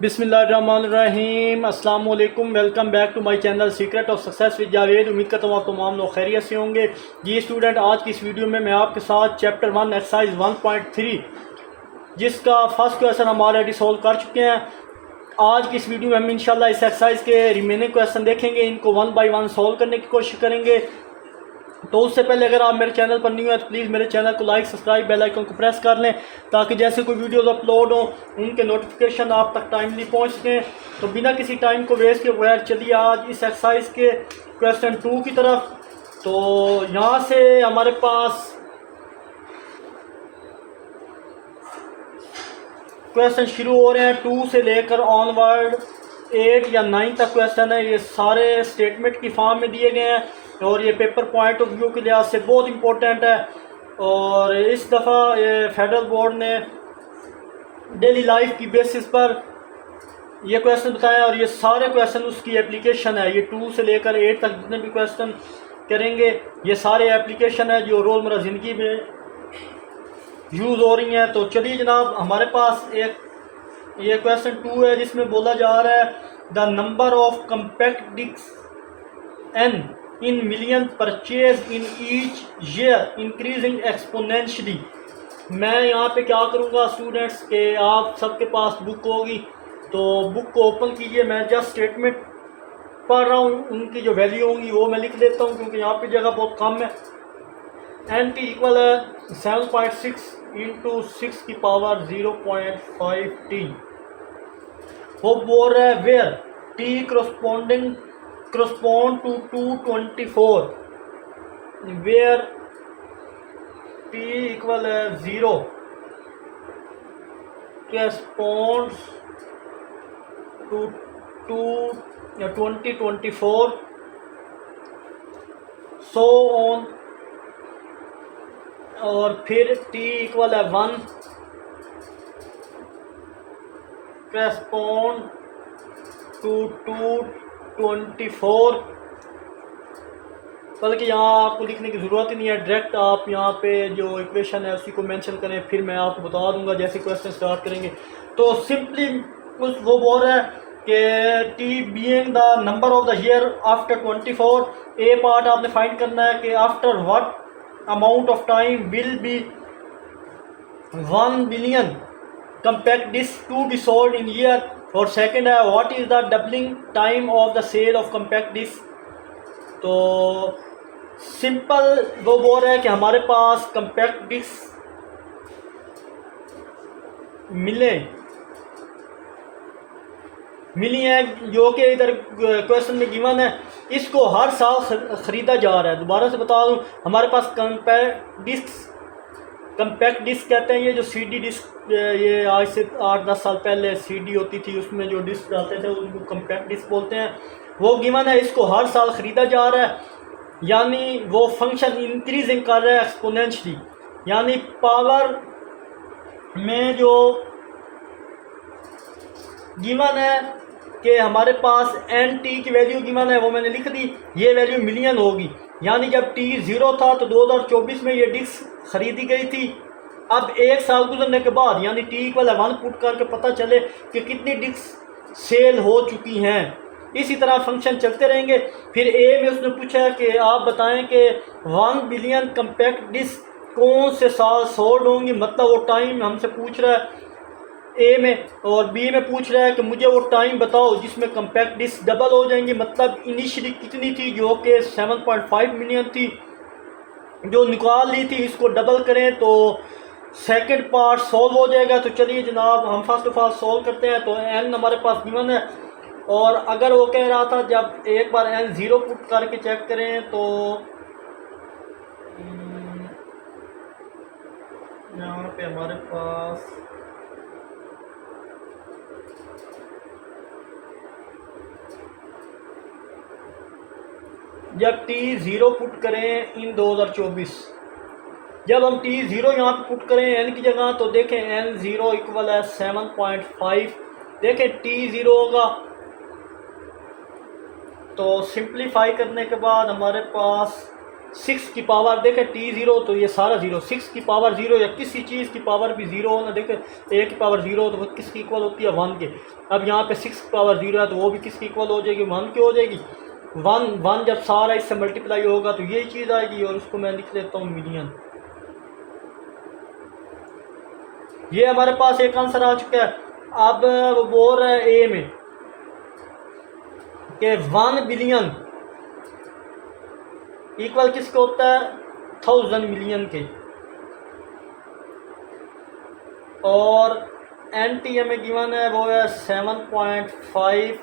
बिस्मिल्लाहिर्रहमानिर्रहीम अस्सलाम वालेकुम। Welcome back to my channel secret of success with Javed. उम्मीद करता हूँ आप तमाम लोग खैरियत से होंगे। जी स्टूडेंट, आज की इस वीडियो में मैं आपके साथ चैप्टर 1 एक्सरसाइज 1.3 जिसका फर्स्ट क्वेश्चन हम ऑलरेडी सॉल्व कर चुके हैं। आज की इस वीडियो में हम इंशाल्लाह इस एक्सरसाइज के रिमेनिंग क्वेश्चन देखेंगे, इनको 1 बाय 1 सॉल्व करने की कोशिश करेंगे। तो उससे पहले अगर आप मेरे चैनल पर न्यू है तो प्लीज़ मेरे चैनल को लाइक, सब्सक्राइब, बेल आइकन को प्रेस कर लें ताकि जैसे कोई वीडियोस अपलोड हो उनके नोटिफिकेशन आप तक टाइमली पहुंच सकें। तो बिना किसी टाइम को वेस्ट किए बगैर चलिए आज इस एक्सरसाइज के क्वेश्चन 2 की तरफ। तो यहाँ से हमारे पास क्वेश्चन शुरू हो रहे हैं। 2 से लेकर ऑनवर्ड 8 या 9 तक क्वेश्चन है। ये सारे स्टेटमेंट की फॉर्म में दिए गए हैं और ये पेपर पॉइंट ऑफ व्यू के लिहाज से बहुत इंपॉर्टेंट है। और इस दफ़ा ये फेडरल बोर्ड ने डेली लाइफ की बेसिस पर ये क्वेश्चन बताया और ये सारे क्वेश्चन उसकी एप्लीकेशन है। ये 2 से लेकर 8 तक जितने भी क्वेश्चन करेंगे ये सारे एप्लीकेशन है जो रोज़मर्रा ज़िंदगी में यूज़ हो रही हैं। तो चलिए जनाब, हमारे पास एक ये क्वेश्चन 2 है जिसमें बोला जा रहा है the number of compact disc N in million purchase in each year increasing exponentially. मैं यहाँ पे क्या करूँगा स्टूडेंट्स के आप सबके पास बुक होगी तो बुक को ओपन कीजिए। मैं जस्ट स्टेटमेंट पढ़ रहा हूँ, उनकी जो वैल्यू होंगी वो मैं लिख देता हूँ क्योंकि यहाँ पे जगह बहुत कम है। एन टी इक्वल है 7.6 इंटू 6 की पावर 0.5 टी। वो बोल रहा है where T correspond to 224 where t equal 0 corresponds to 2024 so on। और फिर t इक्वल 1 correspond to 224। बल्कि यहाँ आपको लिखने की ज़रूरत ही नहीं है, डायरेक्ट आप यहाँ पे जो इक्वेशन है उसी को मेंशन करें, फिर मैं आपको बता दूंगा जैसे क्वेश्चन स्टार्ट करेंगे। तो सिंपली वो बोल रहा है कि T being the number of the year after 24। A part आपने फाइंड करना है कि after what amount of time will be 1 billion compact disc to be sold in year. और सेकंड है what is the doubling time of the sale of compact disc. तो simple वो बोल रहा है कि हमारे पास कम्पैक्ट डिस्क मिली हैं जो कि इधर क्वेश्चन में गिवन है। इसको हर साल ख़रीदा जा रहा है। दोबारा से बता दूं, हमारे पास कम्पैक्ट डिस्क कहते हैं ये जो सीडी डिस्क, ये आज से 8-10 साल पहले सीडी होती थी उसमें जो डिस्क डालते थे उनको कम्पैक्ट डिस्क बोलते हैं। वो गिवन है, इसको हर साल ख़रीदा जा रहा है, यानी वो फंक्शन इंक्रीजिंग कर रहा है एक्सपोनेंशियली। यानी पावर में जो गिवन है कि हमारे पास एन टी की वैल्यू गिवन है वो मैंने लिख दी, ये वैल्यू मिलियन होगी। यानी जब टी 0 था तो 2024 में ये डिस्क खरीदी गई थी। अब 1 साल गुजरने के बाद यानी टी इक्वल 1 पुट करके पता चले कि कितनी डिस्क सेल हो चुकी हैं। इसी तरह फंक्शन चलते रहेंगे। फिर ए में उसने पूछा कि आप बताएं कि 1 बिलियन कम्पैक्ट डिस्क कौन से साल सोल्ड होंगी, मतलब वो टाइम हमसे पूछ रहा है ए में। और बी में पूछ रहा है कि मुझे वो टाइम बताओ जिसमें कम्पैक्ट डिस्क डबल हो जाएंगी, मतलब इनिशियली कितनी थी जो कि 7.5 मिलियन थी जो निकाल ली थी, इसको डबल करें तो सेकंड पार्ट सॉल्व हो जाएगा। तो चलिए जनाब हम फर्स्ट ऑफ ऑल सॉल्व करते हैं। तो एन हमारे पास गिवन है और अगर वो कह रहा था जब एक बार एन 0 पुट करके चेक करें तो यहाँ पे हमारे पास जब टी 0 पुट करें इन 2024, जब हम टी 0 यहाँ पे पुट करें एन की जगह तो देखें एन 0 इक्वल है 7.5। देखें टी 0 होगा तो सिंप्लीफाई करने के बाद हमारे पास 6 की पावर देखें टी ज़ीरो, तो ये सारा ज़ीरो, 6 की पावर ज़ीरो या किसी चीज़ की पावर भी ज़ीरो हो ना, देखें ए की पावर ज़ीरो तो वो किसकी इक्वल होती है, 1 के। अब यहाँ पे 6 की पावर ज़ीरो है तो वो भी किसकी इक्वल हो जाएगी, 1 की हो जाएगी। 1 जब सारा इससे मल्टीप्लाई होगा तो यही चीज़ आएगी, और उसको मैं लिख देता हूँ मिलियन। ये हमारे पास एक आंसर आ चुका है। अब वो बोल रहा है ए में कि 1 बिलियन इक्वल किसके होता है, 1000 मिलियन के। और एन टी हमें गिवन है वो है 7.5,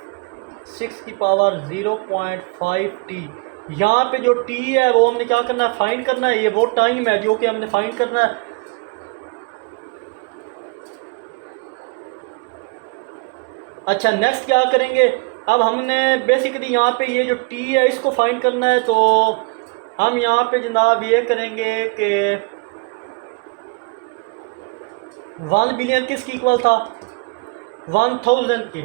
6 की पावर 0.5 टी। यहाँ पे जो टी है वो हमने क्या करना है, फाइंड करना है। ये वो टाइम है जो कि हमने फाइंड करना है। अच्छा, नेक्स्ट क्या करेंगे, अब हमने बेसिकली यहाँ पे ये जो टी है इसको फाइंड करना है। तो हम यहाँ पे जनाब ये करेंगे कि 1 बिलियन किसकी इक्वल था, 1000 के,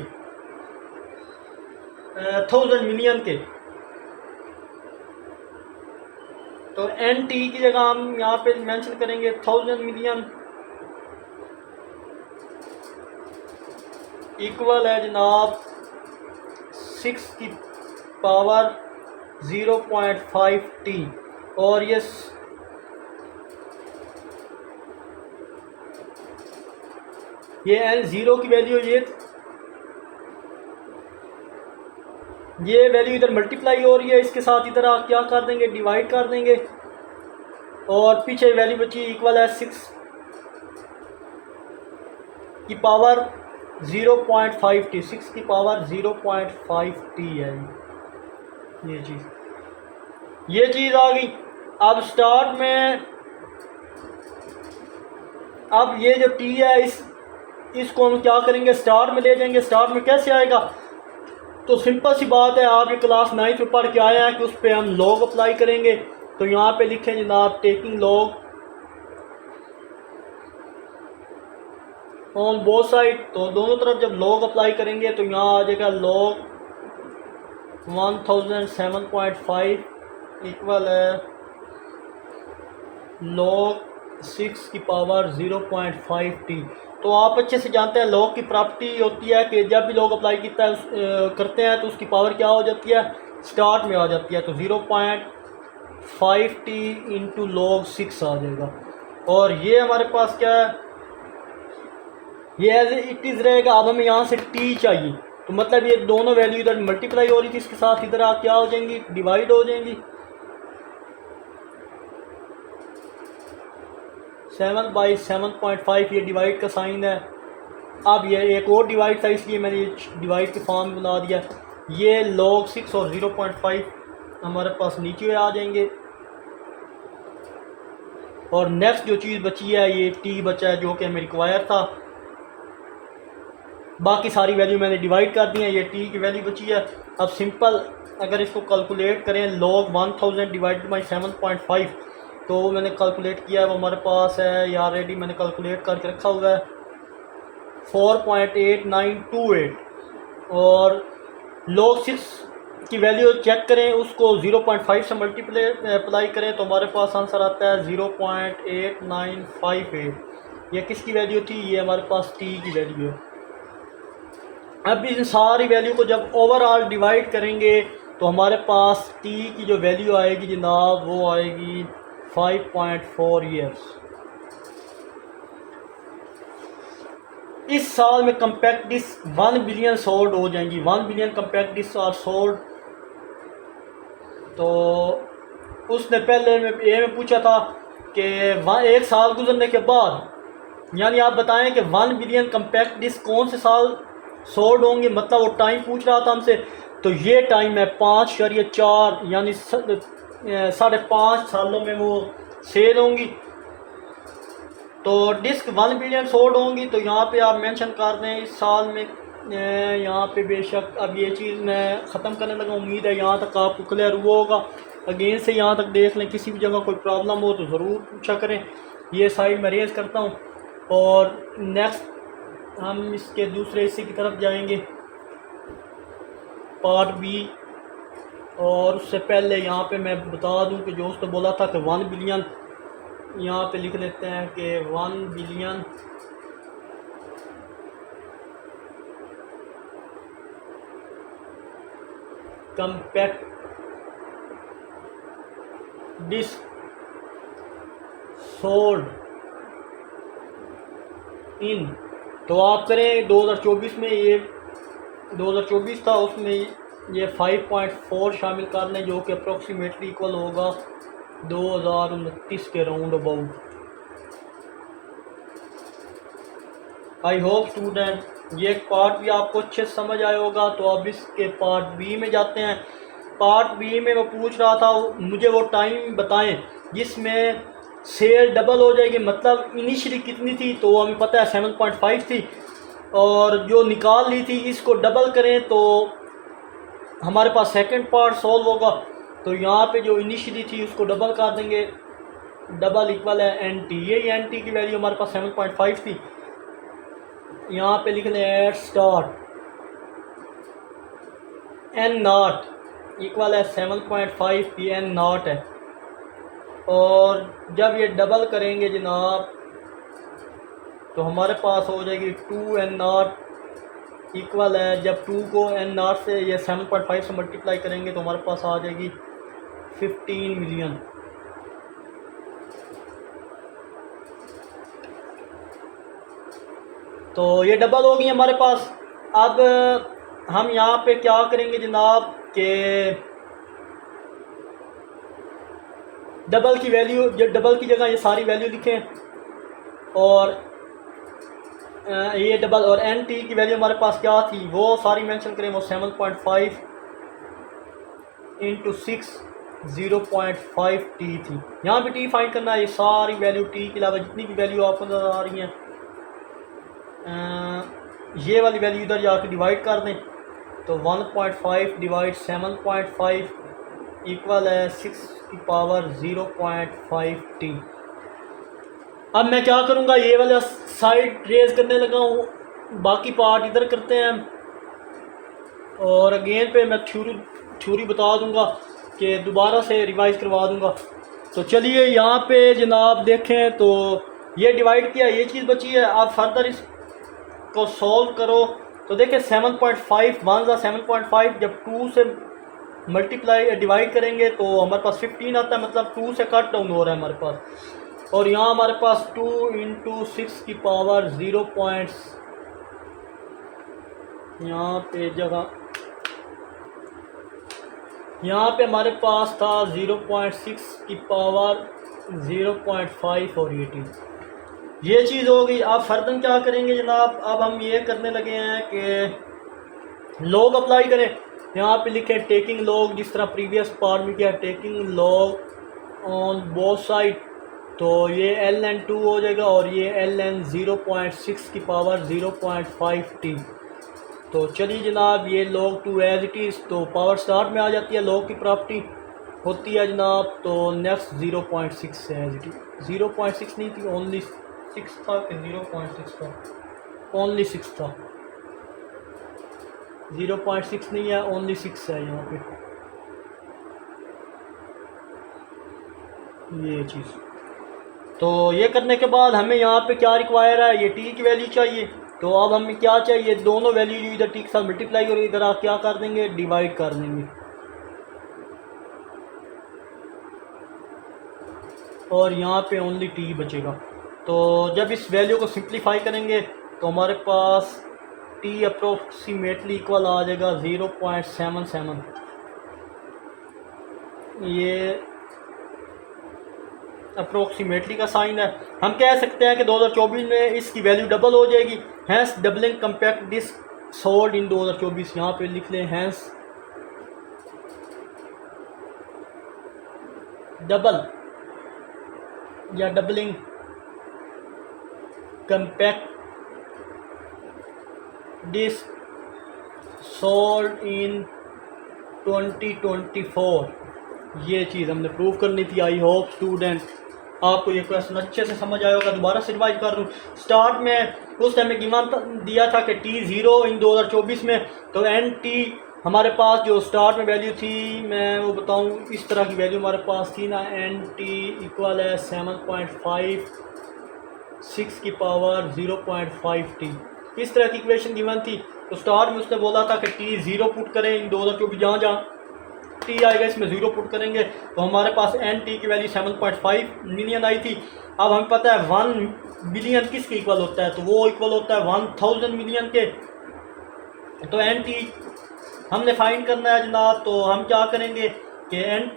1000 मिलियन के। तो एन टी की जगह हम यहाँ पे मेंशन करेंगे 1000 मिलियन इक्वल है जनाब 6 की पावर 0.5 टी। और ये एन ज़ीरो की वैल्यू, ये वैल्यू इधर मल्टीप्लाई हो रही है इसके साथ, इधर आप क्या कर देंगे, डिवाइड कर देंगे। और पीछे वैल्यू बची इक्वल है 6 की पावर 0.5 टी, 6 की पावर 0.5 टी है ये चीज़ आ गई। अब स्टार्ट में, अब ये जो टी है इसको हम क्या करेंगे, स्टार्ट में ले जाएंगे। स्टार्ट में कैसे आएगा, तो सिंपल सी बात है, आप ये क्लास 9th में पढ़ के आए हैं कि उस पर हम लॉग अप्लाई करेंगे। तो यहाँ पे लिखें जनाब taking log on both side. तो दोनों तरफ जब लॉग अप्लाई करेंगे तो यहाँ आ जाएगा लॉग 1007.5 इक्वल है लॉग 6 की पावर 0.5 टी। तो आप अच्छे से जानते हैं लॉग की प्रॉपर्टी होती है कि जब भी लॉग अप्लाई करते हैं तो उसकी पावर क्या हो जाती है, स्टार्ट में आ जाती है। तो 0.5 टी इंटू लॉग 6 आ जाएगा। और ये हमारे पास क्या है, ये एज इट इज़ रहेगा। अब हमें यहाँ से टी चाहिए, तो मतलब ये दोनों वैल्यू इधर मल्टीप्लाई हो रही थी, इसके साथ इधर आप क्या हो जाएंगी, डिवाइड हो जाएंगी। 7/7.5 ये डिवाइड का साइन है। अब ये एक और डिवाइड था इसलिए मैंने ये डिवाइड के फॉर्म में बना दिया। ये log 6 और 0.5 हमारे पास नीचे आ जाएंगे। और नेक्स्ट जो चीज़ बची है ये टी बचा है जो कि हमें रिक्वायर था। बाकी सारी वैल्यू मैंने डिवाइड कर दी है, ये टी की वैल्यू बची है। अब सिंपल अगर इसको कैलकुलेट करें log 1000 डिवाइडेड बाई 7.5, तो मैंने कैलकुलेट किया है, वो हमारे पास है या ऑलरेडी मैंने कैलकुलेट करके रखा हुआ है 4.8928। और log 6 की वैल्यू चेक करें, उसको 0.5 से मल्टीप्लाई अप्लाई करें तो हमारे पास आंसर आता है 0.8958। ये किसकी वैल्यू थी, ये हमारे पास टी की वैल्यू है। अब इन सारी वैल्यू को जब ओवरऑल डिवाइड करेंगे तो हमारे पास टी की जो वैल्यू आएगी जनाब वो आएगी 5.4 ईयर्स। इस साल में कम्पैक्ट डिस्क 1 बिलियन सोल्ड हो जाएंगी। 1 billion compact disc are sold. तो उसने पहले में पूछा था कि एक साल गुजरने के बाद, यानी आप बताएं कि 1 बिलियन कम्पैक्ट डिस्क कौन से साल सोल्ड होंगे, मतलब वो टाइम पूछ रहा था हमसे। तो ये टाइम है 5.4 यानी 5.5 सालों में वो सेल होंगी। तो डिस्क 1 बिलियन सोल्ड होंगी। तो यहाँ पे आप मेंशन कर दें इस साल में। यहाँ पे बेशक अब ये चीज़ मैं ख़त्म करने लगा, उम्मीद है यहाँ तक आपको क्लियर हुआ होगा। अगेन से यहाँ तक देख लें, किसी भी जगह कोई प्रॉब्लम हो तो ज़रूर पूछा करें। ये साइड में रेज करता हूँ और नेक्स्ट हम इसके दूसरे हिस्से की तरफ जाएंगे, पार्ट बी। और उससे पहले यहाँ पे मैं बता दूँ कि जो उसने बोला था कि 1 बिलियन, यहाँ पे लिख लेते हैं कि 1 billion compact disc sold in, तो आप करें 2024 में, ये 2024 था, उसमें ये 5.4 शामिल कर लें, जो कि अप्रोक्सीमेटली इक्वल होगा 2029 के round about. I hope student ये पार्ट भी आपको अच्छे से समझ आया होगा। तो अब इसके पार्ट बी में जाते हैं। पार्ट बी में मैं पूछ रहा था मुझे वो टाइम बताएं जिसमें सेल डबल हो जाएगी, मतलब इनिशियली कितनी थी, तो हमें पता है 7.5 थी, और जो निकाल ली थी इसको डबल करें तो हमारे पास सेकंड पार्ट सॉल्व होगा। तो यहाँ पे जो इनिशियली थी उसको डबल कर देंगे, डबल इक्वल है एन टी, ये एन टी की वैल्यू हमारे पास 7.5 थी। यहाँ पे लिख लें at start N naught equal है 7.5 पी एन नॉट है, और जब ये डबल करेंगे जनाब तो हमारे पास हो जाएगी 2 एन नॉट इक्वल है, जब 2 को एन नॉट से ये 7.5 से मल्टीप्लाई करेंगे तो हमारे पास आ जाएगी 15 मिलियन। तो ये डबल हो गई हमारे पास। अब हम यहाँ पे क्या करेंगे जनाब कि डबल की वैल्यू, डबल की जगह ये सारी वैल्यू लिखें, और ये डबल और एन टी की वैल्यू हमारे पास क्या थी वो सारी मेंशन करें, वो 7.5 इंटू 6 0.5 टी थी। यहाँ पे टी फाइंड करना है, ये सारी वैल्यू टी के अलावा जितनी भी वैल्यू आपको नजर आ रही हैं ये वाली वैल्यू इधर जाकर डिवाइड कर दें, तो 1.5 डिवाइड 7.5 इक्वल है 6 की पावर 0.5 टी। अब मैं क्या करूँगा, ये वाला साइड रेज करने लगा हूँ, बाकी पार्ट इधर करते हैं, और अगेन पे मैं थ्योरी बता दूँगा कि दोबारा से रिवाइज करवा दूँगा। तो चलिए यहाँ पे जनाब देखें, तो ये डिवाइड किया, ये चीज़ बची है। आप फर्दर इसको सॉल्व करो तो देखें 7.5 1 7.5 जब 2 से मल्टीप्लाई डिवाइड करेंगे तो हमारे पास 15 आता है, मतलब 2 से कट डाउन हो रहा है हमारे पास। और यहाँ हमारे पास 2 इंटू 6 की पावर 0. यहाँ पे जगह यहाँ पे हमारे पास था 0.6 की पावर 0.5 और ये चीज़ हो गई। अब फर्दर क्या करेंगे जनाब, अब हम ये करने लगे हैं कि लॉग अप्लाई करें। यहाँ पे लिखे टेकिंग लॉग, जिस तरह प्रीवियस पार्ट में किया taking log on both side, तो ये ln2 हो जाएगा और ये ln 0.6 की पावर 0.5 टी। तो चलिए जनाब ये log 2 एज इट इज़, तो पावर स्टार्ट में आ जाती है, log की प्रॉपर्टी होती है जनाब। तो नेक्स्ट 0.6 है एज इट इज़, 0.6 नहीं थी, ओनली 6 था कि 0.6 था, ओनली 6 था, 0.6 नहीं है, ओनली 6 है यहाँ पे ये चीज़। तो ये करने के बाद हमें यहाँ पे क्या रिक्वायर है, ये टी की वैल्यू चाहिए। तो अब हमें क्या चाहिए, दोनों वैल्यू जो इधर टी के साथ मल्टीप्लाई करो, इधर आप क्या कर देंगे, डिवाइड कर देंगे, और यहाँ पे ओनली टी बचेगा। तो जब इस वैल्यू को सिंप्लीफाई करेंगे तो हमारे पास टी अप्रोक्सीमेटली इक्वल आ जाएगा 0.77। ये अप्रोक्सीमेटली का साइन है। हम कह सकते हैं कि 2024 में इसकी वैल्यू डबल हो जाएगी, hence doubling compact disc sold in 2024। यहाँ पे लिख लें हैंस डबल या doubling compact disc sold in 2024। ये चीज़ हमने प्रूव करनी थी। आई होप स्टूडेंट आपको ये क्वेश्चन अच्छे से समझ आया होगा। दोबारा से रिवाइज कर दूँ, स्टार्ट में उस टाइम में गिवन दिया था कि T0 इन 2024 में, तो NT हमारे पास जो स्टार्ट में वैल्यू थी, मैं वो बताऊं, इस तरह की वैल्यू हमारे पास थी ना, एन टी इक्वल है 7.5 6 की पावर 0.5 टी। इस तरह की इक्वेशन गिवन थी। तो स्टार्ट में उसने बोला था कि टी ज़ीरो पुट करें इन 2024 जहाँ जहाँ टी आएगा इसमें ज़ीरो पुट करेंगे, तो हमारे पास एन टी की वैल्यू 7.5 मिलियन आई थी। अब हमें पता है 1 बिलियन किसके इक्वल होता है, तो वो इक्वल होता है 1000 मिलियन के। तो एन टी हमने फाइंड करना है जनाब। तो हम क्या करेंगे कि एन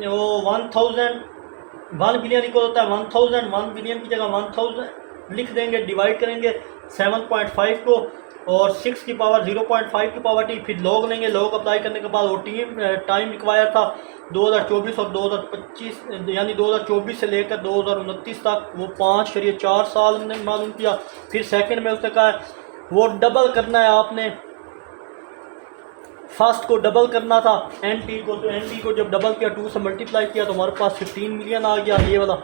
वो 1 बिलियन इक्वल होता है 1000, 1 बिलियन की जगह 1000 लिख देंगे, डिवाइड करेंगे 7.5 को और 6 की पावर 0.5 की पावर टी, फिर लॉग लेंगे। लॉग अप्लाई करने के बाद वो टाइम रिक्वायर था 2024 और 2025, यानी 2024 से लेकर 2029 तक, वो 5.4 साल हमने मालूम किया। फिर सेकंड में उसने कहा वो डबल करना है, आपने फर्स्ट को डबल करना था एन टी को, तो एन टी को जब डबल किया 2 से मल्टीप्लाई किया तो हमारे पास 15 मिलियन आ गया ये वाला।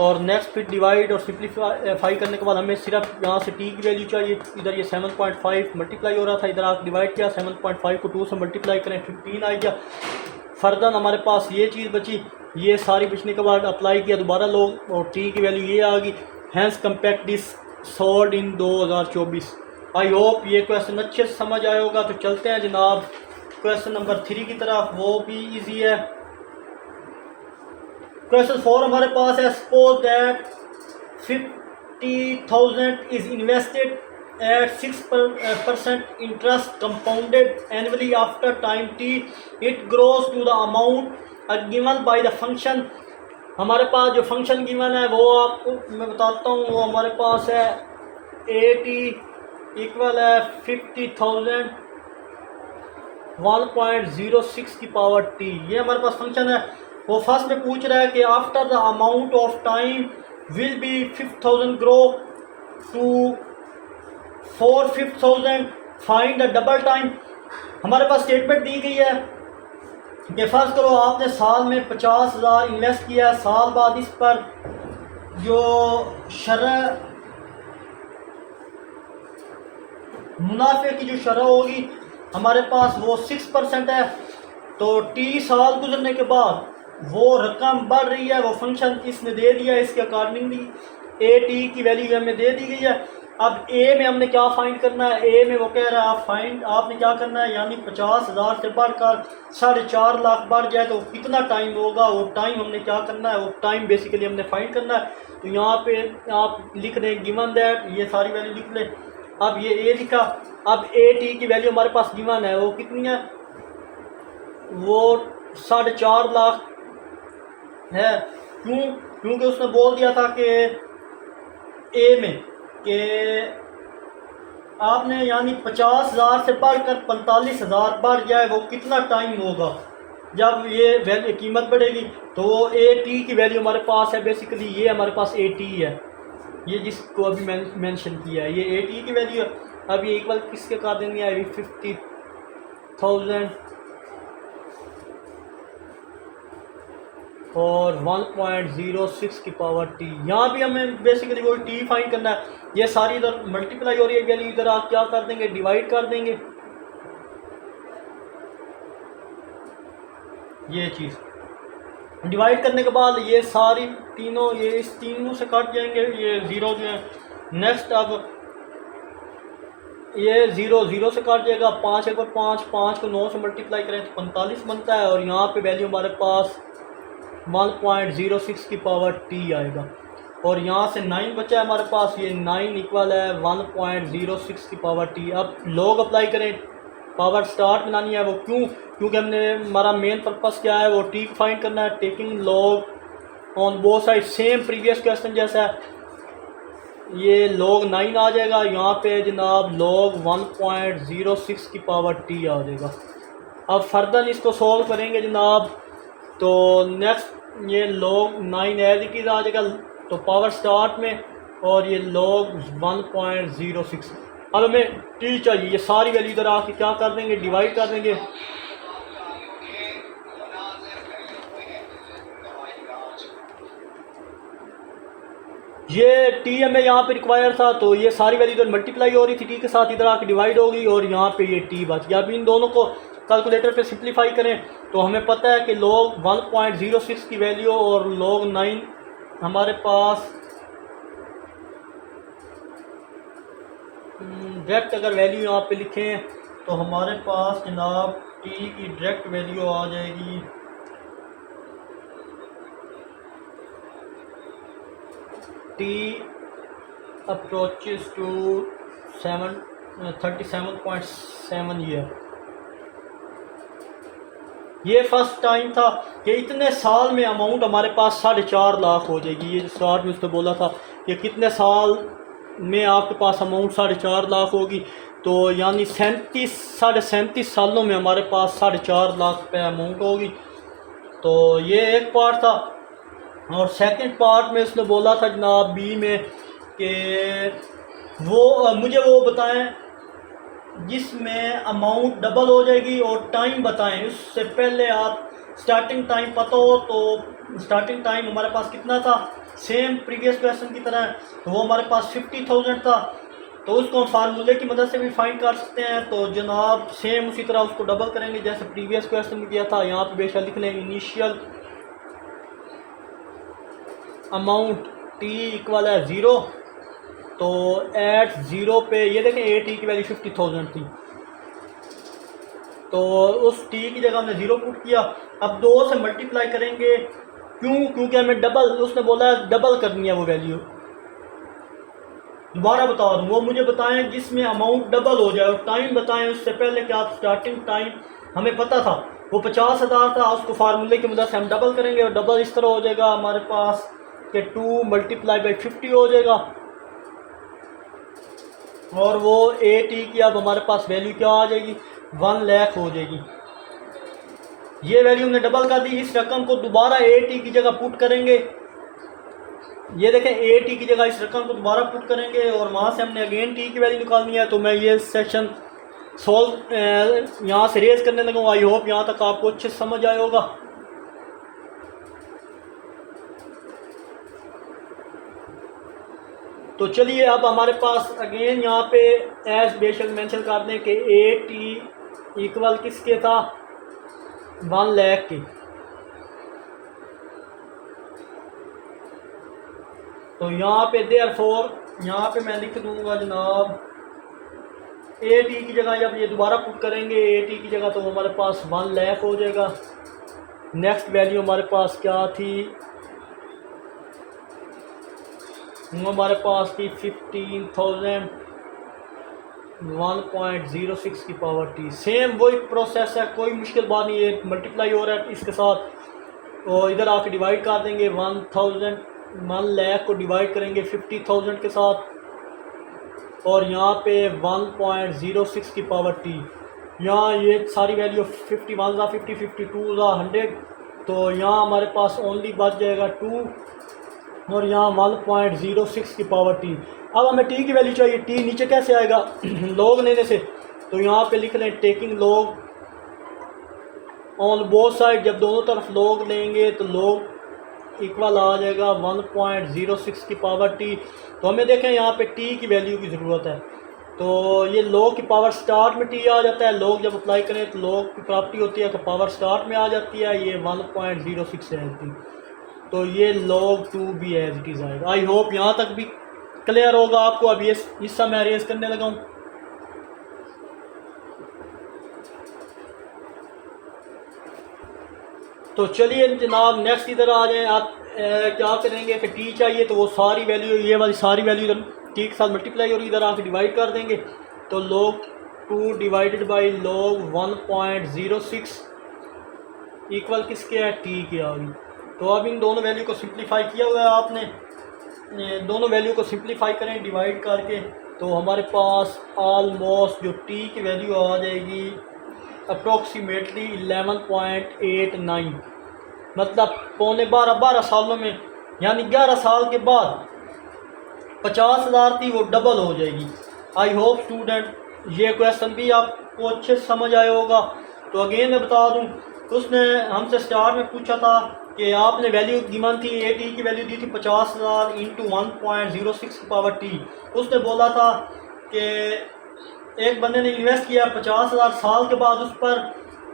और नेक्स्ट फिर डिवाइड और सिंप्लीफाई करने के बाद हमें सिर्फ यहाँ से टी की वैल्यू चाहिए। इधर ये 7.5 मल्टीप्लाई हो रहा था, इधर आप डिवाइड किया, 7.5 को 2 से मल्टीप्लाई करें 15 आ गया। फर्दर हमारे पास ये चीज़ बची, ये सारी बचने के बाद अप्लाई किया दोबारा लोग और टी की वैल्यू ये आ गई। Hence compact disc sold in 2024। I hope ये क्वेश्चन अच्छे से समझ आया होगा। तो चलते हैं जनाब क्वेश्चन नंबर 3 की तरफ, वो भी इजी है। क्वेश्चन 4 हमारे पास है, suppose that 50,000 is invested at 6% interest compounded annually after time t, it grows to the amount given by the function। हमारे पास जो फंक्शन गिवन है वो आपको मैं बताता हूँ। वो हमारे पास है ए टी इक्वल है 50,000 1.06 की पावर टी, ये हमारे पास फंक्शन है। वो फर्स्ट में पूछ रहा है कि after the amount of time will be 5000 grow to 4,500, find the double time. हमारे पास स्टेटमेंट दी गई है कि फर्ज करो आपने साल में 50,000 इन्वेस्ट किया, साल बाद इस पर जो शरह मुनाफे की जो शरह होगी हमारे पास वो 6% है। तो टी साल गुजरने के बाद वो रकम बढ़ रही है, वो फंक्शन इसने दे दिया है, इसके अकॉर्डिंगली ए टी की वैल्यू हमें दे दी गई है। अब ए में हमने क्या फाइंड करना है, ए में वो कह रहा है आपने क्या करना है, यानी 50,000 से बढ़कर 4.5 लाख बढ़ जाए तो कितना टाइम होगा, वो टाइम हमने क्या करना है, वो टाइम बेसिकली हमने फाइंड करना है। तो यहाँ पे आप लिख दें गिवन दैट, ये सारी वैल्यू लिख लें। अब ये ए लिखा, अब ए टी की वैल्यू हमारे पास गिवन है, वो कितनी है, वो 4.5 लाख है। क्योंकि उसने बोल दिया था कि ए में कि आपने यानी 50,000 से बढ़कर 45,000 बढ़ जाए, वो कितना टाइम होगा जब ये वैल्यू कीमत बढ़ेगी। तो वो ए टी की वैल्यू हमारे पास है, बेसिकली ये हमारे पास ए टी है, ये जिसको अभी मेंशन किया है, ये ए टी की वैल्यू है। अब ये इक्वल किसके कर देंगे, अभी 50,000 और 1.06 की पावर टी। यहाँ भी हमें बेसिकली वो टी फाइंड करना है। ये सारी इधर मल्टीप्लाई हो रही है वैल्यू, इधर आप क्या कर देंगे, डिवाइड कर देंगे। ये चीज़ डिवाइड करने के बाद ये सारी तीनों, ये इस तीनों से कट जाएंगे, ये ज़ीरो जो है। नेक्स्ट अब ये ज़ीरो ज़ीरो से काट जाएगा, 5 एक और 5 को 9 से मल्टीप्लाई करें तो 45 बनता है। और यहाँ पे वैल्यू हमारे पास 1.06 की पावर टी आएगा। और यहाँ से 9 बचा है हमारे पास, ये 9 इक्वल है 1.06 की पावर टी। अब लॉग अप्लाई करें, पावर स्टार्ट बनानी है, वो क्योंकि हमने हमारा मेन पर्पस क्या है, वो टी फाइंड करना है। Taking log on both side, same previous question जैसा है। ये लॉग 9 आ जाएगा, यहाँ पे जनाब लॉग 1.06 की पावर टी आ जाएगा। अब फर्दर इसको सॉल्व करेंगे जनाब, तो नेक्स्ट ये लॉग 9 एज इट इज़ आ जाएगा, तो पावर स्टार्ट में, और ये लॉग 1.06। अब हमें टी चाहिए, ये सारी वैल्यू इधर आके क्या कर देंगे, डिवाइड कर देंगे। ये टी हमें यहाँ पे रिक्वायर था, तो ये सारी वैल्यू इधर मल्टीप्लाई हो रही थी टी के साथ, इधर आके डिवाइड होगी और यहाँ पे ये टी बच गया। अब इन दोनों को कैलकुलेटर पे सिंप्लीफाई करें तो हमें पता है कि log 1.06 की वैल्यू और log 9 हमारे पास डायरेक्ट अगर वैल्यू यहाँ पे लिखें तो हमारे पास जनाब टी की डायरेक्ट वैल्यू आ जाएगी टी अप्रोचेस टू 37.7 ईयर। ये फर्स्ट टाइम था कि इतने साल में अमाउंट हमारे पास 4.5 लाख हो जाएगी। ये जो स्टार्ट में उसने बोला था कि कितने साल में आपके पास अमाउंट 4.5 लाख होगी, तो यानी 37 सालों में हमारे पास 4.5 लाख रुपये अमाउंट होगी। तो ये एक पार्ट था। और सेकंड पार्ट में उसने बोला था जनाब बी में कि वो मुझे वो बताएं जिसमें अमाउंट डबल हो जाएगी और टाइम बताएं। उससे पहले आप स्टार्टिंग टाइम पता हो तो स्टार्टिंग टाइम हमारे पास कितना था, सेम प्रीवियस क्वेश्चन की तरह, तो वो हमारे पास 50,000 था। तो उसको हम फार्मूले की मदद से भी फाइंड कर सकते हैं। तो जनाब सेम उसी तरह उसको डबल करेंगे जैसे प्रीवियस क्वेश्चन में किया था। यहाँ पे बेशक लिख लें इनिशियल अमाउंट टी इक्वल है 0, तो एट 0 पे ये देखें ए टी की वैल्यू 50,000 थी, तो उस टी की जगह हमने 0 पुट किया। अब 2 से मल्टीप्लाई करेंगे, क्योंकि हमें डबल, उसने बोला डबल करनी है वो वैल्यू। दोबारा बता दूँ, वो मुझे बताएं जिसमें अमाउंट डबल हो जाए और टाइम बताएं उससे पहले कि आप स्टार्टिंग टाइम हमें पता था वो 50,000 था, उसको फार्मूले की मदद से हम डबल करेंगे और डबल इस तरह हो जाएगा हमारे पास कि 2 मल्टीप्लाई बाई 50 हो जाएगा। और वो ए टी की अब हमारे पास वैल्यू क्या आ जाएगी, 1 लाख हो जाएगी। ये वैल्यू हमने डबल कर दी। इस रकम को दोबारा ए टी की जगह पुट करेंगे, ये देखें ए टी की जगह इस रकम को दोबारा पुट करेंगे और वहाँ से हमने अगेन टी की वैल्यू निकालनी है। तो मैं ये सेक्शन सॉल्व यहाँ से रेज करने लगा। आई होप यहाँ तक आपको अच्छे समझ आया होगा। तो चलिए अब हमारे पास अगेन यहाँ पे एज बेशक मेंशन कर दें कि ए टी इक्वल किसके था, 1 लाख के। तो यहाँ पे देयरफॉर यहाँ पे मैं लिख दूंगा जनाब ए टी की जगह जब ये दोबारा पुट करेंगे ए टी की जगह तो हमारे पास 1 लाख हो जाएगा। नेक्स्ट वैल्यू हमारे पास क्या थी, हमारे पास थी 15,000, 1.06 की पावर टी। सेम वही प्रोसेस है, कोई मुश्किल बात नहीं है। मल्टीप्लाई हो रहा है इसके साथ और इधर आके डिवाइड कर देंगे। 1 लाख को डिवाइड करेंगे 50,000 के साथ और यहाँ पे 1.06 की पावर टी। यहाँ ये सारी वैल्यू 51 ज़ा 50, 52 ज़ा 100, तो यहाँ हमारे पास ओनली बच जाएगा 2 और यहाँ 1.06 की पावर टी। अब हमें टी की वैल्यू चाहिए। टी नीचे कैसे आएगा लॉग लेने से, तो यहाँ पे लिख लें taking log on both side. जब दोनों तरफ लॉग लेंगे तो लॉग इक्वल आ जाएगा 1.06 की पावर टी। तो हमें देखें यहाँ पे टी की वैल्यू की ज़रूरत है, तो ये लॉग की पावर स्टार्ट में टी आ जाता है। लॉग जब अप्लाई करें तो लॉग की प्रॉपर्टी होती है कि पावर स्टार्ट में आ जाती है, ये 1.06 है टी, तो ये log 2 भी एज इट इज़ आएगा। आई होप यहाँ तक भी क्लियर होगा आपको। अब ये हिस्सा मैं अरेंज करने लगा हूँ। तो चलिए जनाब नेक्स्ट इधर आ जाएं। आप क्या करेंगे कि टी चाहिए तो वो सारी वैल्यू, ये वाली सारी वैल्यू इधर टी के साथ मल्टीप्लाई और इधर आके डिवाइड कर देंगे। तो log 2 divided by log 1.06 equal किसके है, टी के आ गई। तो अब इन दोनों वैल्यू को सिंप्लीफाई किया हुआ है आपने, दोनों वैल्यू को सिंप्लीफाई करें डिवाइड करके, तो हमारे पास ऑलमोस्ट जो टी की वैल्यू आ जाएगी अप्रोक्सीमेटली 11.89, मतलब पौने 12 सालों में, यानी 11 साल के बाद 50,000 थी वो डबल हो जाएगी। आई होप स्टूडेंट ये क्वेश्चन भी आपको अच्छे से समझ आया होगा। तो अगेन मैं बता दूं, उसने हमसे स्टार्ट में पूछा था कि आपने वैल्यू गिवन थी, ए टी की वैल्यू दी थी 50,000 इंटू 1.06 की पावर टी। उसने बोला था कि एक बंदे ने इन्वेस्ट किया 50,000, साल के बाद उस पर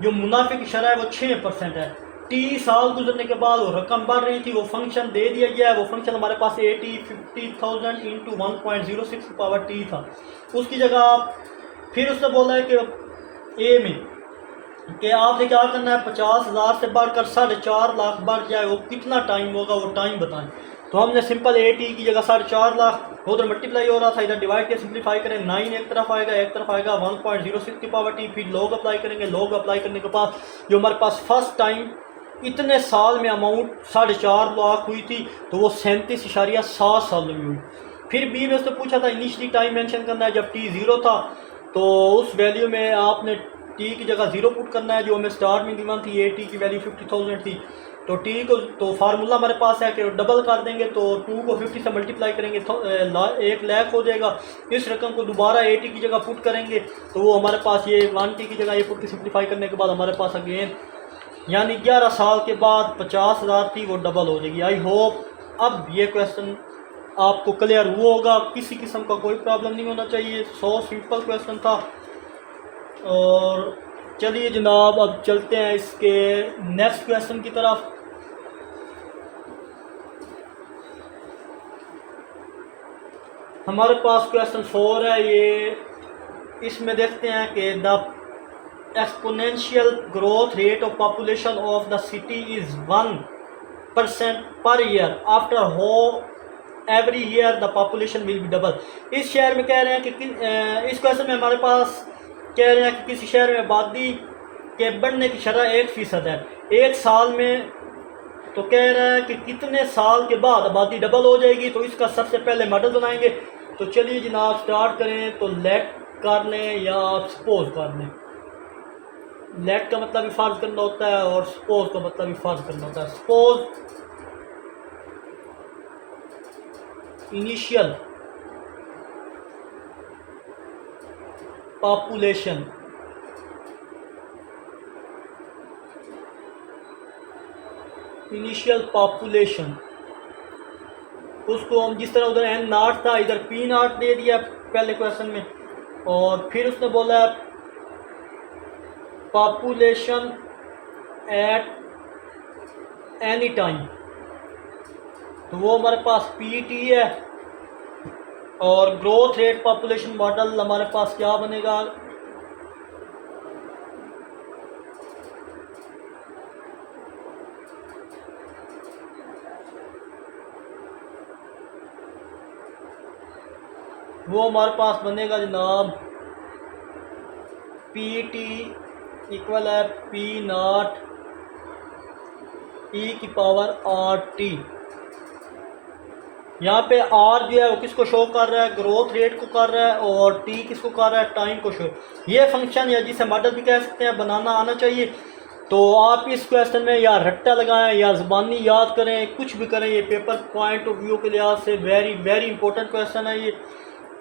जो मुनाफे की शरह है वो 6% है। टी साल गुजरने के बाद वो रकम बढ़ रही थी, वो फंक्शन दे दिया गया है। वो फंक्शन हमारे पास ए टी 50,000 इंटू 1.06 की पावर टी था। उसकी जगह आप फिर उसने बोला है कि ए में कि आपने क्या करना है, 50,000 से बढ़कर 4.5 लाख बढ़ जाए, वो कितना टाइम होगा, वो टाइम बताएं। तो हमने सिंपल ए टी की जगह 4.5 लाख, उधर मल्टीप्लाई हो रहा था, इधर डिवाइड के सिंप्लीफाई करें, 9 एक तरफ आएगा 1.06 की पावर टी, फिर लॉग अप्लाई करेंगे। लॉग अप्लाई करने के बाद जो हमारे पास फर्स्ट टाइम इतने साल में अमाउंट 4.5 लाख हुई थी, तो वो 37.7 साल में हुई। फिर बी में उसने पूछा था इनिशियली टाइम मेंशन करना है, जब टी 0 था तो उस वैल्यू में आपने टी की जगह 0 पुट करना है, जो हमें स्टार्ट में गिवन थी। ए टी की वैल्यू 50,000 थी, तो टी को तो फार्मूला हमारे पास है कि डबल कर देंगे, तो 2 को 50 से मल्टीप्लाई करेंगे तो 1 लाख हो जाएगा। इस रकम को दोबारा ए टी की जगह पुट करेंगे, तो वो हमारे पास ये 1 टी की जगह ये पुट के सिंप्लीफाई करने के बाद हमारे पास अगेन यानी 11 साल के बाद 50,000 थी वो डबल हो जाएगी। आई होप अब ये क्वेश्चन आपको क्लियर हुआ होगा, किसी किस्म का कोई प्रॉब्लम नहीं होना चाहिए। सो सिंपल क्वेश्चन था। और चलिए जनाब अब चलते हैं इसके नेक्स्ट क्वेश्चन की तरफ। हमारे पास क्वेश्चन 4 है, ये इसमें देखते हैं कि the exponential growth rate of population of the city is 1% per year after whole every year the population will be double। इस शहर में कह रहे हैं कि इस क्वेश्चन में हमारे पास कह रहे हैं कि किसी शहर में आबादी के बढ़ने की शरह 1% है एक साल में, तो कह रहा है कि कितने साल के बाद आबादी डबल हो जाएगी। तो इसका सबसे पहले मॉडल बनाएंगे। तो चलिए जनाब स्टार्ट करें। तो लेट कर लें या आप सपोज कर लें। लेट का मतलब भी फर्ज करना होता है और सपोज का मतलब भी फर्ज करना होता है। सपोज इनिशियल पॉपुलेशन उसको हम जिस तरह उधर एन नॉट था इधर पी नॉट दे दिया पहले क्वेश्चन में, और फिर उसने बोला पॉपुलेशन एट एनी टाइम, तो वो हमारे पास पी टी है। और ग्रोथ रेट पॉपुलेशन मॉडल हमारे पास क्या बनेगा, वो हमारे पास बनेगा जनाब पी टी इक्वल है पी नॉट ई की पावर आर टी। यहाँ पे आर जो है वो किसको शो कर रहा है, ग्रोथ रेट को कर रहा है, और टी किसको कर रहा है, टाइम को शो। ये फंक्शन या जिसे मॉडल भी कह सकते हैं बनाना आना चाहिए। तो आप इस क्वेश्चन में या रट्टा लगाएं या ज़बानी याद करें, कुछ भी करें, ये पेपर पॉइंट ऑफ व्यू के लिहाज से वेरी वेरी इंपॉर्टेंट क्वेश्चन है ये।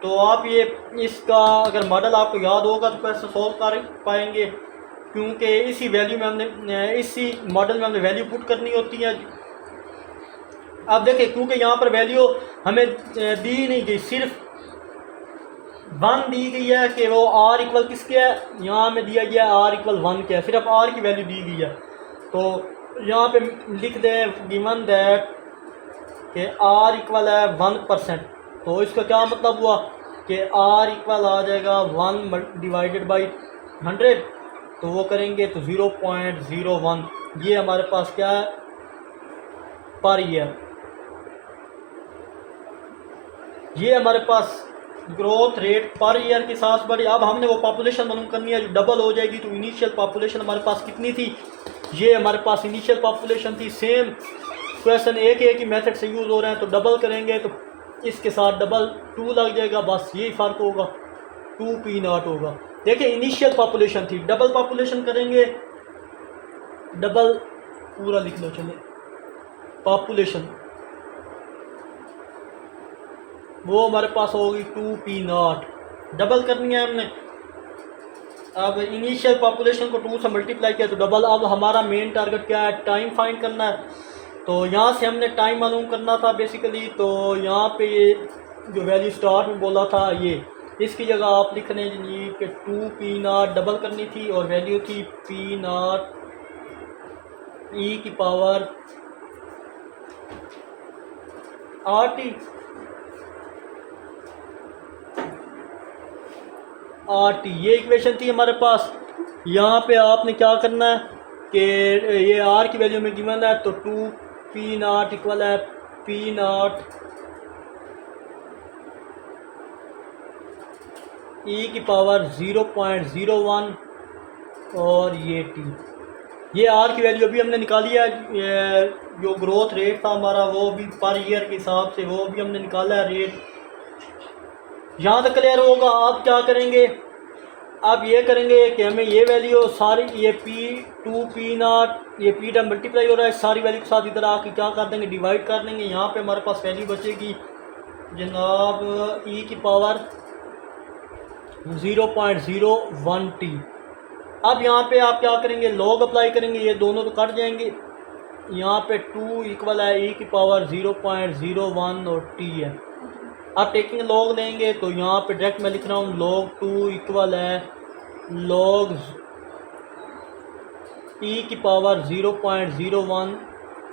तो आप ये इसका अगर मॉडल आपको याद होगा तो क्वेश्चन सॉल्व कर पाएंगे, क्योंकि इसी वैल्यू में हमने इसी मॉडल में हमने वैल्यू पुट करनी होती है। अब देखिए क्योंकि यहाँ पर वैल्यू हमें दी नहीं गई, सिर्फ 1 दी गई है कि वो r इक्वल किसके है, यहाँ हमें दिया गया r इक्वल 1 के है, सिर्फ r की वैल्यू दी गई है। तो यहाँ पे लिख दें गिवन दैट कि r इक्वल है 1%। तो इसका क्या मतलब हुआ कि r इक्वल आ जाएगा 1 डिवाइडेड बाई 100, तो वो करेंगे तो 0.01। ये हमारे पास क्या है पर ईयर, ये हमारे पास ग्रोथ रेट पर ईयर के साथ बढ़ी। अब हमने वो पॉपुलेशन मालूम करनी है जो डबल हो जाएगी। तो इनिशियल पॉपुलेशन हमारे पास कितनी थी, ये हमारे पास इनिशियल पॉपुलेशन थी। सेम क्वेश्चन एक ही मेथड से यूज़ हो रहे हैं, तो डबल करेंगे तो इसके साथ डबल 2 लग जाएगा, बस यही फ़र्क होगा, 2 पी नॉट होगा। देखिए इनिशियल पॉपुलेशन थी, डबल पॉपुलेशन करेंगे, डबल पूरा लिख लो चले, पॉपुलेशन वो हमारे पास होगी 2 पी नॉट। डबल करनी है हमने, अब इनिशियल पॉपुलेशन को 2 से मल्टीप्लाई किया तो डबल। अब हमारा मेन टारगेट क्या है, टाइम फाइंड करना है। तो यहाँ से हमने टाइम मालूम करना था बेसिकली। तो यहाँ पे जो वैल्यू स्टार्ट में बोला था ये, इसकी जगह आप लिख रहे हैं जी कि 2p0 डबल करनी थी और वैल्यू थी p0 e की पावर rt। ये इक्वेशन थी हमारे पास। यहाँ पे आपने क्या करना है कि ये r की वैल्यू में गिवन है तो 2p0 इक्वल है p0 e की पावर 0.01 और ये t। ये r की वैल्यू अभी हमने निकाली है। जो ग्रोथ रेट था हमारा वो भी पर ईयर के हिसाब से वो भी हमने निकाला है रेट। यहाँ तक क्लियर होगा। आप क्या करेंगे, आप ये करेंगे कि हमें ये वैल्यू सारी, ये p2p0 ये p डब मल्टीप्लाई हो रहा है सारी वैल्यू के साथ, इधर आके क्या कर देंगे, डिवाइड कर देंगे। यहाँ पे हमारे पास वैल्यू बचेगी जनाब e की पावर 0.01t। अब यहाँ पे आप क्या करेंगे, लॉग अप्लाई करेंगे, ये दोनों तो कट जाएंगे। यहाँ पे 2 इक्वल है e की पावर 0.01 और t है। आप टेकिंग लॉग लेंगे तो यहाँ पे डायरेक्ट मैं लिख रहा हूँ log 2 इक्वल है log e की पावर 0.01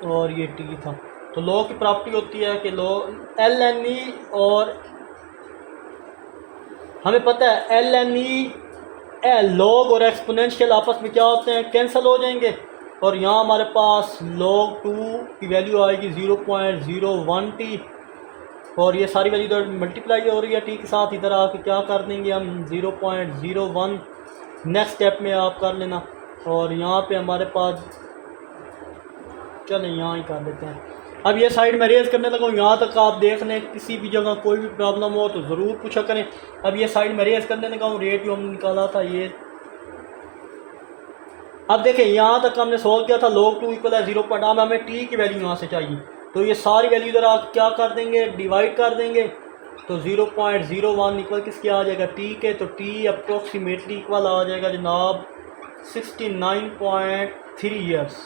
और ये t था। तो log की प्रॉपर्टी होती है कि ln e, और हमें पता है ln e log और एक्सपोनेंशियल आपस में क्या होते हैं, कैंसिल हो जाएंगे। और यहाँ हमारे पास log 2 की वैल्यू आएगी 0.01t और ये सारी वैल्यू इधर मल्टीप्लाई हो रही है टी के साथ। इधर आके क्या कर देंगे हम 0.01 नेक्स्ट स्टेप में आप कर लेना। और यहाँ पे हमारे पास, चलें यहाँ ही कर लेते हैं। अब ये साइड में रेज करने लगा हूँ, यहाँ तक आप देख लें, किसी भी जगह कोई भी प्रॉब्लम हो तो ज़रूर पूछा करें। अब ये साइड में रेज करने लगा हूँ, रेट जो हमने निकाला था ये। अब देखें यहाँ तक हमने सोल्व किया था log 2 इक्वल है 0. अब हमें टी की वैल्यू यहाँ से चाहिए तो ये सारी वैल्यू इधर आप क्या कर देंगे, डिवाइड कर देंगे। तो 0.01 इक्वल किसके आ जाएगा, टी के। तो टी अप्रोक्सीमेटली इक्वल आ जाएगा जनाब 69.3 ईयर्स।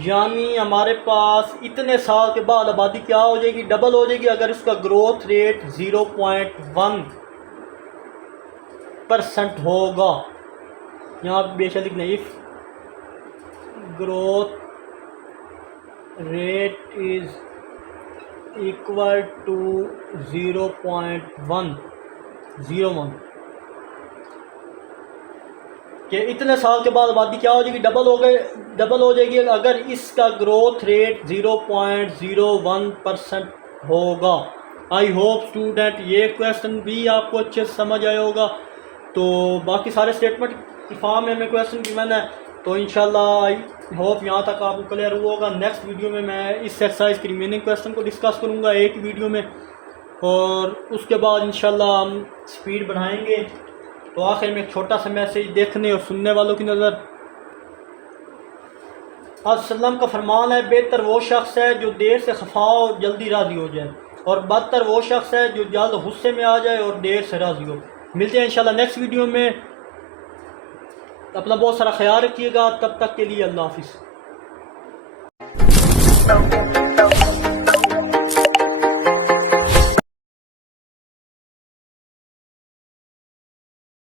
यानी हमारे पास इतने साल के बाद आबादी क्या हो जाएगी, डबल हो जाएगी। अगर इसका ग्रोथ रेट 0.1% होगा, यहाँ बेशक लिखना if growth rate is equal to 0.101 कि इतने साल के बाद आबादी क्या हो जाएगी, डबल हो जाएगी। अगर इसका ग्रोथ रेट 0.01% होगा। आई होप स्टूडेंट ये क्वेश्चन भी आपको अच्छे से समझ आया होगा। तो बाकी सारे स्टेटमेंट की फॉर्म में हमें क्वेश्चन गिवन है तो इंशाल्लाह आई होप यहाँ तक आपको क्लियर हुआ होगा। नेक्स्ट वीडियो में मैं इस एक्सरसाइज के रिमेनिंग क्वेश्चन को डिस्कस करूँगा एक ही वीडियो में, और उसके बाद इंशाल्लाह हम स्पीड बढ़ाएंगे। तो आखिर में एक छोटा सा मैसेज देखने और सुनने वालों की नज़र। अस्सलाम का फरमान है, बेहतर वो शख्स है जो देर से खफा और जल्दी राज़ी हो जाए, और बदतर वो शख्स है जो जल्द गुस्से में आ जाए और देर से राज़ी हो। मिलते हैं इंशाल्लाह नेक्स्ट वीडियो में। अपना बहुत सारा ख्याल रखिएगा। तब तक के लिए अल्लाह हाफिज़।